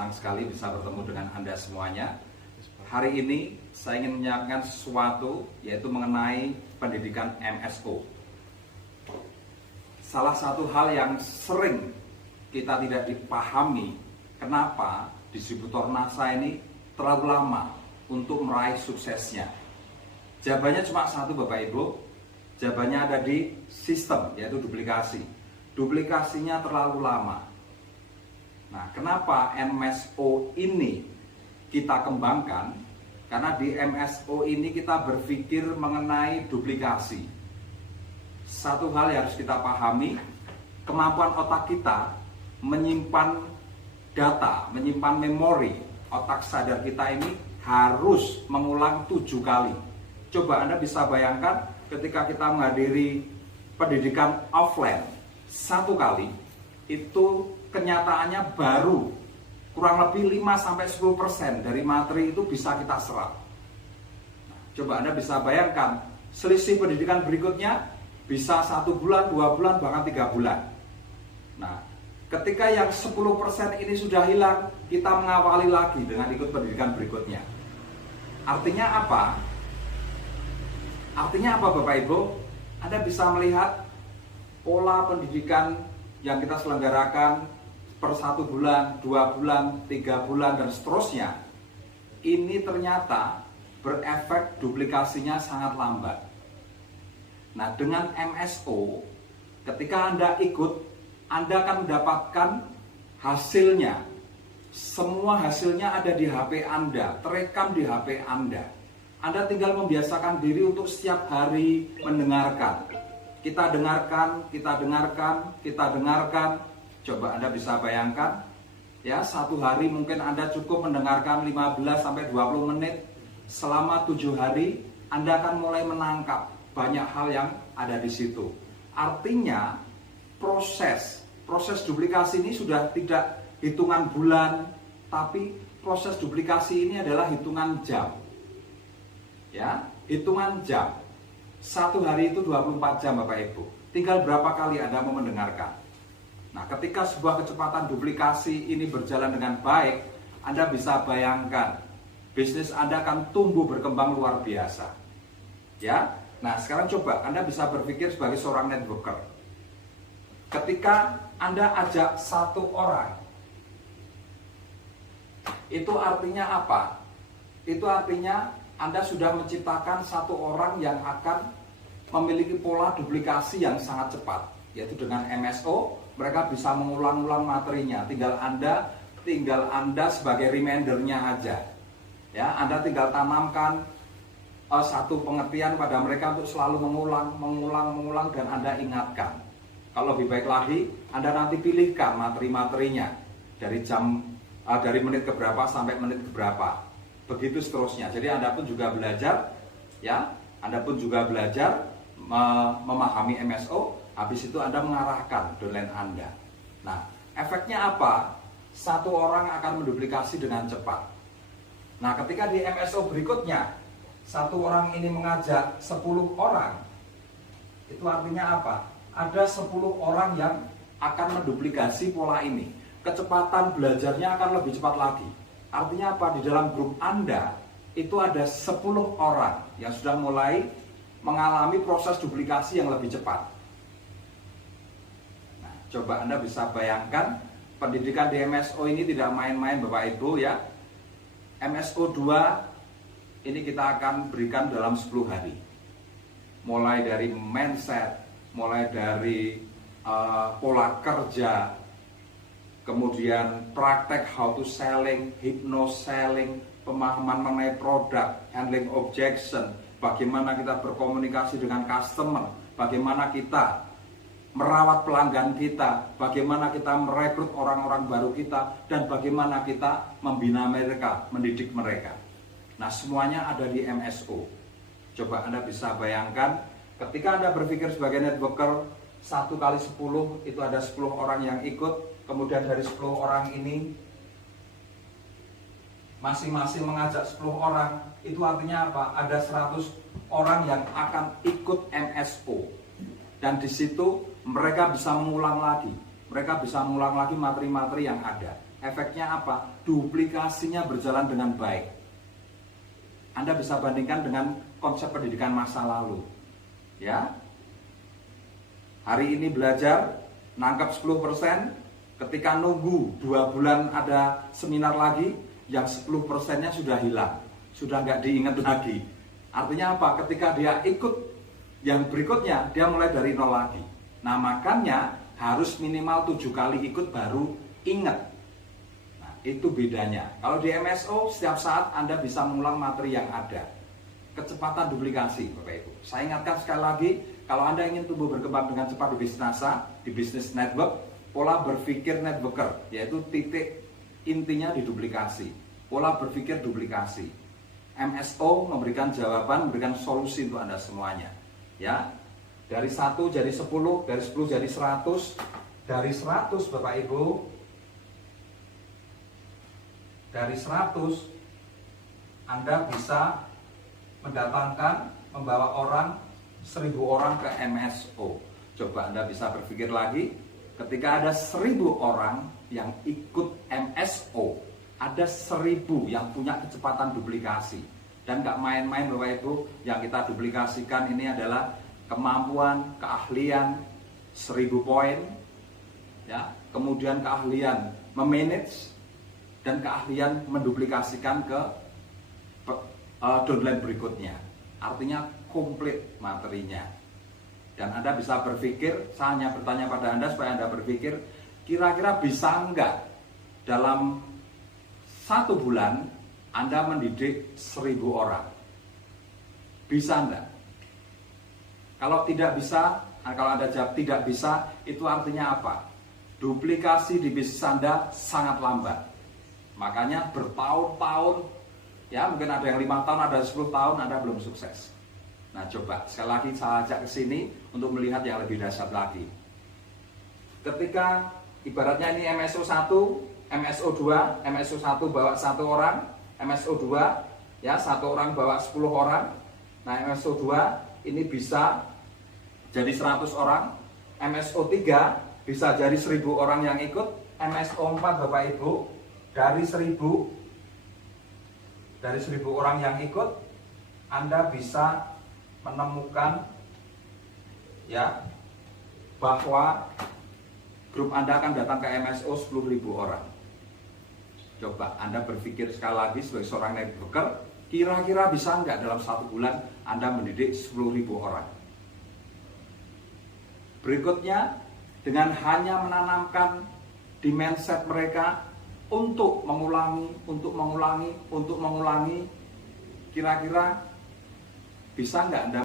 senang sekali bisa bertemu dengan Anda semuanya. Hari ini saya ingin menyampaikan sesuatu, yaitu mengenai pendidikan MSO. Salah satu hal yang sering kita tidak dipahami, kenapa distributor NASA ini terlalu lama untuk meraih suksesnya. Jawabannya cuma satu, Bapak Ibu. Jawabannya ada di sistem, yaitu duplikasi. Duplikasinya terlalu lama. Nah, kenapa MSO ini kita kembangkan? Karena di MSO ini kita berpikir mengenai duplikasi. Satu hal yang harus kita pahami, kemampuan otak kita menyimpan data, menyimpan memori. Otak sadar kita ini harus mengulang 7 kali. Coba Anda bisa bayangkan ketika kita menghadiri pendidikan offline 1 kali, itu kenyataannya baru kurang lebih 5-10% dari materi itu bisa kita serap. Nah, coba Anda bisa bayangkan, selisih pendidikan berikutnya bisa 1 bulan, 2 bulan, bahkan 3 bulan. Nah, ketika yang 10% ini sudah hilang, kita mengawali lagi dengan ikut pendidikan berikutnya. Artinya apa? Artinya apa, Bapak Ibu? Anda bisa melihat pola pendidikan yang kita selenggarakan per 1 bulan, 2 bulan, 3 bulan, dan seterusnya. Ini ternyata berefek duplikasinya sangat lambat. Nah, dengan MSO, ketika Anda ikut, Anda akan mendapatkan hasilnya. Semua hasilnya ada di HP Anda, terekam di HP Anda. Anda tinggal membiasakan diri untuk setiap hari mendengarkan. Kita dengarkan, kita dengarkan, kita dengarkan. Coba Anda bisa bayangkan, ya, 1 hari mungkin Anda cukup mendengarkan 15-20 menit. Selama 7 hari, Anda akan mulai menangkap banyak hal yang ada di situ. Artinya, proses duplikasi ini sudah tidak hitungan bulan, tapi proses duplikasi ini adalah hitungan jam. Ya, hitungan jam. 1 hari itu 24 jam, Bapak Ibu. Tinggal berapa kali Anda mau mendengarkan. Nah, ketika sebuah kecepatan duplikasi ini berjalan dengan baik, Anda bisa bayangkan bisnis Anda akan tumbuh berkembang luar biasa. Ya. Nah, sekarang coba Anda bisa berpikir sebagai seorang networker. Ketika Anda ajak 1 orang, itu artinya apa? Itu artinya Anda sudah menciptakan 1 orang yang akan memiliki pola duplikasi yang sangat cepat, yaitu dengan MSO. Mereka bisa mengulang-ulang materinya. Tinggal Anda sebagai remindernya aja. Ya, Anda tinggal tanamkan satu pengertian pada mereka untuk selalu mengulang, dan Anda ingatkan. Kalau lebih baik lagi, Anda nanti pilihkan materi-materinya dari menit keberapa sampai menit keberapa. Begitu seterusnya. Jadi Anda pun juga belajar, ya. Anda pun juga belajar memahami MSO. Habis itu Anda mengarahkan downline Anda. Nah, efeknya apa? 1 orang akan menduplikasi dengan cepat. Nah, ketika di MSO berikutnya 1 orang ini mengajak 10 orang, itu artinya apa? Ada 10 orang yang akan menduplikasi pola ini. Kecepatan belajarnya akan lebih cepat lagi. Artinya apa? Di dalam grup Anda itu ada 10 orang yang sudah mulai mengalami proses duplikasi yang lebih cepat. Coba Anda bisa bayangkan, pendidikan di MSO ini tidak main-main, Bapak Ibu, ya. MSO 2 ini kita akan berikan dalam 10 hari. Mulai dari mindset, mulai dari pola kerja, kemudian praktek how to selling, hypno selling, pemahaman mengenai produk, handling objection, bagaimana kita berkomunikasi dengan customer, bagaimana kita merawat pelanggan kita, bagaimana kita merekrut orang-orang baru kita, dan bagaimana kita membina mereka, mendidik mereka. Nah, semuanya ada di MSO. Coba Anda bisa bayangkan, ketika Anda berpikir sebagai networker, 1 kali 10, itu ada 10 orang yang ikut. Kemudian dari 10 orang ini, masing-masing mengajak 10 orang. Itu artinya apa? Ada 100 orang yang akan ikut MSO. Dan di situ mereka bisa mengulang lagi materi-materi yang ada. Efeknya apa? Duplikasinya berjalan dengan baik. Anda bisa bandingkan dengan konsep pendidikan masa lalu. Ya. Hari ini belajar, nangkap 10%, ketika nunggu 2 bulan ada seminar lagi, yang 10%-nya sudah hilang, sudah nggak diingat lagi. Artinya apa? Ketika dia ikut yang berikutnya, dia mulai dari nol lagi. Nah, makanya harus minimal 7 kali ikut baru ingat. Itu bedanya. Kalau di MSO setiap saat Anda bisa mengulang materi yang ada. Kecepatan duplikasi, Bapak Ibu. Saya ingatkan sekali lagi, kalau Anda ingin tumbuh berkembang dengan cepat di bisnis NASA, di bisnis network, pola berpikir networker, yaitu titik intinya di duplikasi. Pola berpikir duplikasi. MSO memberikan jawaban, memberikan solusi untuk Anda semuanya. Ya, dari 1 jadi 10, dari 10 jadi 100, dari 100 Bapak Ibu, dari 100 Anda bisa mendatangkan, membawa orang 1000 orang ke MSO. Coba Anda bisa berpikir lagi, ketika ada 1000 orang yang ikut MSO, ada 1000 yang punya kecepatan duplikasi. Dan gak main-main Bapak Ibu, yang kita duplikasikan ini adalah kemampuan, keahlian 1000 poin, ya, kemudian keahlian memanage, dan keahlian menduplikasikan ke downline berikutnya. Artinya komplit materinya. Dan Anda bisa berpikir, saya hanya bertanya pada Anda supaya Anda berpikir, kira-kira bisa enggak dalam 1 bulan Anda mendidik 1000 orang? Bisa enggak? Kalau tidak bisa, kalau Anda jawab tidak bisa, itu artinya apa? Duplikasi di bisnis Anda sangat lambat. Makanya bertahun-tahun, ya mungkin ada yang 5 tahun, ada 10 tahun Anda belum sukses. Nah coba, sekali lagi saya ajak ke sini untuk melihat yang lebih dahsyat lagi. Ketika ibaratnya ini MSO 1, MSO 2, MSO 1 bawa 1 orang, MSO 2, ya 1 orang bawa 10 orang. Nah MSO 2 ini bisa jadi 100 orang, MSO 3 bisa jadi 1000 orang yang ikut, MSO 4 Bapak Ibu, dari 1000 orang yang ikut, Anda bisa menemukan, ya, bahwa grup Anda akan datang ke MSO 10.000 orang. Coba Anda berpikir sekali lagi sebagai seorang networker, kira-kira bisa nggak dalam 1 bulan Anda mendidik 10.000 orang? Berikutnya, dengan hanya menanamkan di mindset mereka untuk mengulangi, kira-kira bisa nggak Anda